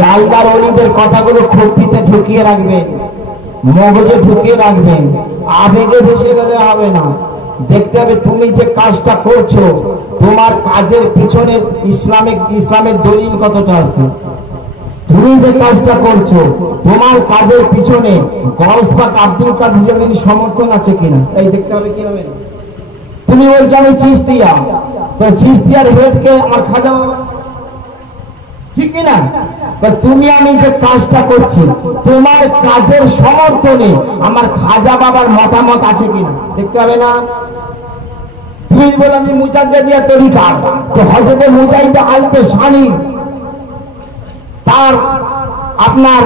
এই আল্লাহর ওলিদের কথাগুলো খুঁটিতে ঢুকিয়ে রাখবেন, মগজে ঢুকিয়ে রাখবেন। আবেগে ভেসে গেলে হবে না। দেখতে হবে তুমি যে কাজটা করছো তোমার কাজের পিছনে ইসলামের দলিল কতটা আছে। তুমি যে কাজটা করছো তোমার কাজের পিছনে গৌস পাক আব্দুল কাদের জিলানীর সমর্থন আছে কিনা, তাই দেখতে হবে। কি হবে না, তুমি বলছো আমি চিশতিয়া, তো চিশতিয়ার হেড কে আমার খাজা বাবা, ঠিক কিনা? তো তুমি আমি যে কাজটা করছি তোমার কাজের সমর্থনে আমার খাজা বাবার মতামত আছে কিনা দেখতে হবে না। তুমি বল আমি মুজাদ্দিদিয়া তরিকা, তো হযরত মুজাহিদ আল-পেশানি তার আপনার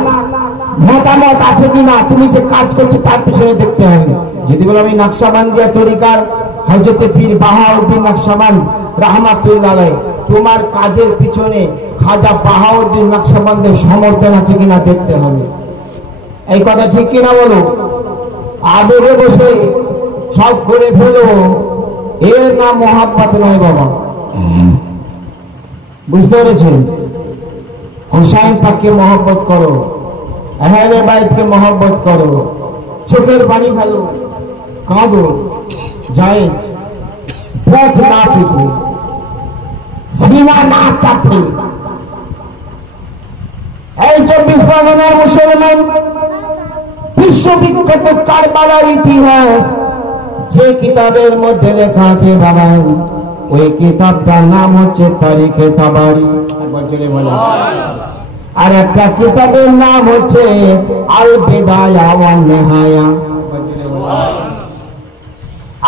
মতামত আছে কিনা তুমি যে কাজ করছো তার পিছনে দেখতে হবে। যদি বল আমি নকশবন্দিয়া তরিকার হযরত পীর বাহাউদ্দিন নকশবন্দ রাহমাতুল্লাহ আলাইহি, তোমার কাজের পিছনে খাজা বাহাউদ্দিন নকশবন্দের সমর্থন আছে কিনা দেখতে হবে। এই কথা ঠিক কিনা বলো? আবেগে বসে সব করে ফেলো, এর নাম মোহাব্বত নয় বাবা। বুঝতে পেরেছেন? হুসাইন পাককে মহব্বত করো, আহলে বাইতকে মহব্বত করো, চোখের পানি ফেলো, কাঁদো, জায়েজ, পথ না পিটে, সিনা না চাপে। এই 24 পরগনার মুসলমান বিশ্ববিখ্যাত কারবালার ইতিহাস যে কিতাবের মধ্যে লেখা আছে বাবা, ওই কিতাবটার নাম হচ্ছে তারিখে তাবারি। আর একটা কিতাবের নাম হচ্ছে আল বিদায়া ওয়ান নিহায়া।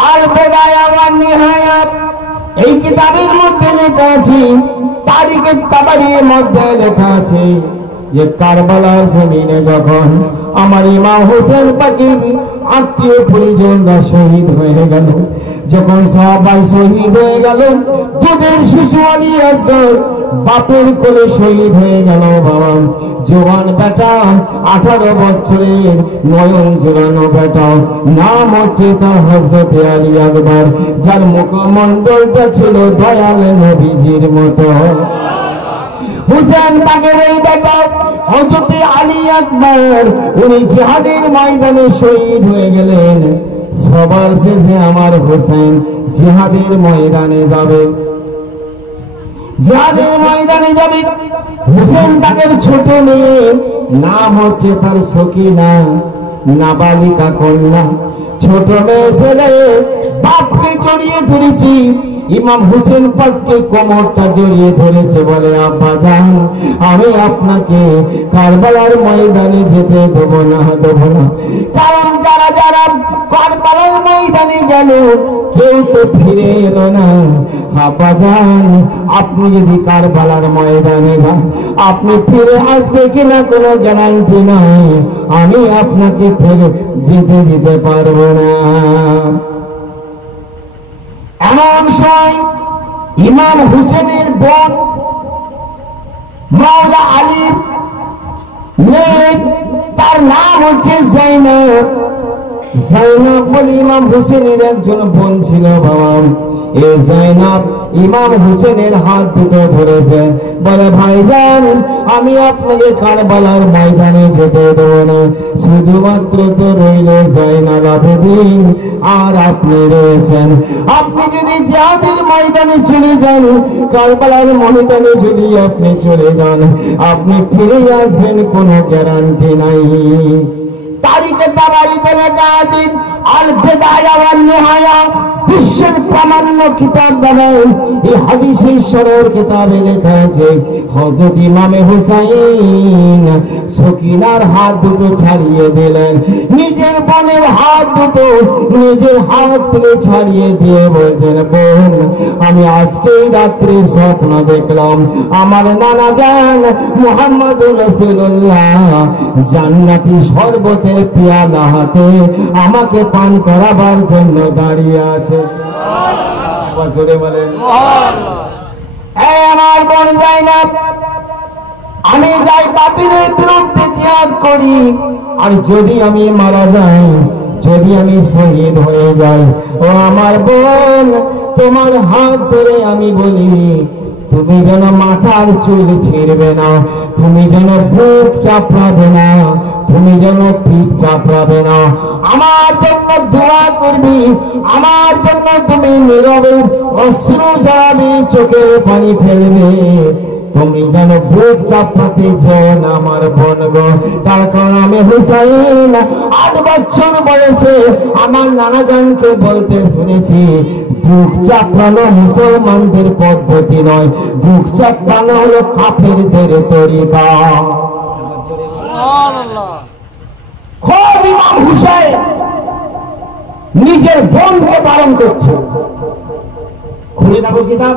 আল বিদায়া ওয়ান নিহায়া এই কিতাবের মধ্যে লেখা আছে, তারিখে তাবারির মধ্যে লেখা আছে যে কারবালার জমিনে যখন আমার ইমাম হোসেন পাকের আত্মীয় পরিজনরা শহীদ হয়ে গেল, যখন সবাই শহীদ হয়ে গেল, দুধের শিশু আলী আসগর বাপের কোলে শহীদ হয়ে গেল বাবা। জওয়ান বেটা 18 বছরের নয়ন জোড়ানো বেটা, নাম হচ্ছে তার হযরত আলী আকবর, যার মুখমণ্ডলটা ছিল দয়াল নবীজির মতো। হুসেন পাকের এই বেটা হযরত আলী আকবর উনি জিহাদের ময়দানে শহীদ হয়ে গেলেন। সবার শেষে আমার হোসেন জিহাদের ময়দানে যাবে, জিহাদের ময়দানে যাবে। হুসেন পাকের ছোট মেয়ে নাম হচ্ছে তার সকিনা, নাবালিকা কন্যা। ছোট মেয়ে ছেলে বাপকে জড়িয়ে ধরেছি, ইমাম হুসেন পাককে কোমরটা জড়িয়ে ধরেছে, বলে আব্বা জান আমি আপনাকে কারবালার ময়দানে যেতে দেব না, দেব না। কারণ যারা যারা কারবালার ময়দানে গেল কেউ তো ফিরে এলো না। আব্বা জান আপনি যদি কারবালার ময়দানে যান আপনি ফিরে আসবে কিনা কোনো গ্যারান্টি নাই, আমি আপনাকে ফিরে যেতে দিতে পারবো না। এমন সময় ইমাম হুসেনের বোন মাওলা আলীর মেয়ে, তার নাম হচ্ছে জাইনাব। জাইনাব বলে ইমাম হুসেনের একজন বোন ছিল বাবা। এই জাইনাব ইমাম হুসেনের হাত দুটো ধরেছে, বলে ভাইজান আমি আপনাকে কারবালার ময়দানে যেতে দেব না, শুধুমাত্র তো রইল জাইনাল আবেদিন আর আপনি রয়েছেন। আপনি যদি জিহাদের ময়দানে চলে যান, কারবালার ময়দানে যদি আপনি চলে যান, আপনি ফিরে আসবেন কোনো গ্যারান্টি নাই। তারিখে তাবারিতে লেখা আছে আল বিদায়া ওয়ান নিহায়া, বিশ্বের প্রামাণ্য কিতাব বানাই। এই হাদিসের সরল কিতাবে লেখা আছে হযরত ইমামে হুসাইন সকিনার হাত দুটো ছাড়িয়ে দিলেন, নিজের বোনের হাত দুটো নিজের হাত থেকে ছাড়িয়ে দিয়ে বলছেন বোন আমি আজকেই রাত্রে স্বপ্ন দেখলাম আমার নানা জান মুহাম্মদুর রাসূলুল্লাহ জান্নাতি শরবতের পেয়ালা হাতে আমাকে পান করাবার জন্য দাঁড়িয়ে আছে। আমার বোন জাইনাব, আমি যাই বাতিলের বিরুদ্ধে জিহাদ করি, আর যদি আমি মারা যাই, যদি আমি শহীদ হয়ে যাই, ও আমার বোন তোমার হাত ধরে আমি বলি তুমি যেন মাথার চুল ছিঁড়বে না, তুমি যেন বুক চাপড়াবে না, তুমি যেন পিঠ চাপড়াবে না। আমার জন্য দোয়া করবি, আমার জন্য তুমি নীরবে অশ্রু ঝরাবে, চোখের পানি ফেলবে, তুমি যেন বুক চাপড়াতে যেও না আমার বোন গো। তার কারণ আমি হুসাইন 8 বছর বয়সে আমার নানা জানকে বলতে শুনেছি, বুক চাপড়ানো মুসলমানদের পদ্ধতি নয়, বুক চাপড়ানো হলো কাফেরদের তরিকা। খোদ ইমাম হুসাইন নিজের বোনকে পালন করছে। খুলে দেখো কিতাব,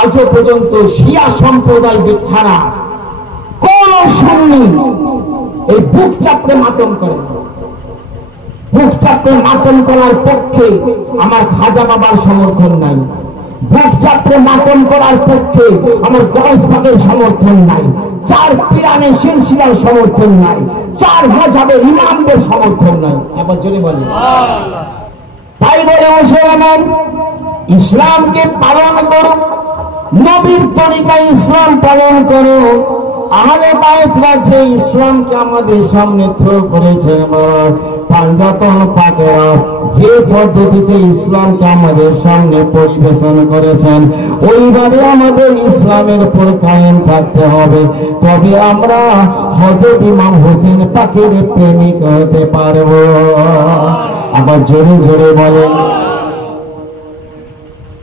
আজও পর্যন্ত শিয়া সম্প্রদায় ছাড়া কোন সুন্নি এই বুক চাপড়ে মাতম করে না। বুক চাপড়ে মাতম করার পক্ষে আমার খাজা বাবার সমর্থন নাই, বুক চাপড়ে মাতম করার পক্ষে আমার গজবাগের সমর্থন নাই, 4 পীরানে সিলসিলার সমর্থন নাই, 4 মাযহাবের ইমামদের সমর্থন নাই। এবার জোরে বলেন। তাই বলে মুসলমান ইসলামকে পালন করো, নবীর তরিকায় ইসলাম পালন করো। আহলে বায়তরা যে ইসলামকে আমাদের সামনে থ্রো করেছেন, পাঞ্জাতন পাকেরা যে পদ্ধতিতে ইসলামকে আমাদের সামনে পরিবেশন করেছেন, ওইভাবে আমাদের ইসলামের উপর কায়েম থাকতে হবে, তবে আমরা হযরত ইমাম হোসেন পাকের প্রেমিক হতে পারবো। আবার জোরে জোরে বলেন।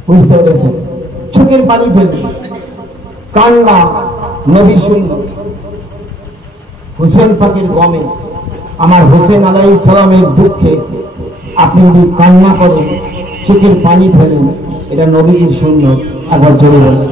বুঝতে পেরেছেন? চোখের পানি ফেলবে, কান্না নবীর সুন্নাত, হোসেন পাকের গমে, আমার হোসেন আলাইহিস সালামের দুঃখে আপনি যদি কান্না করেন, চোখের পানি ফেলেন, এটা নবীজির সুন্নাত। আবার জোরে বলেন।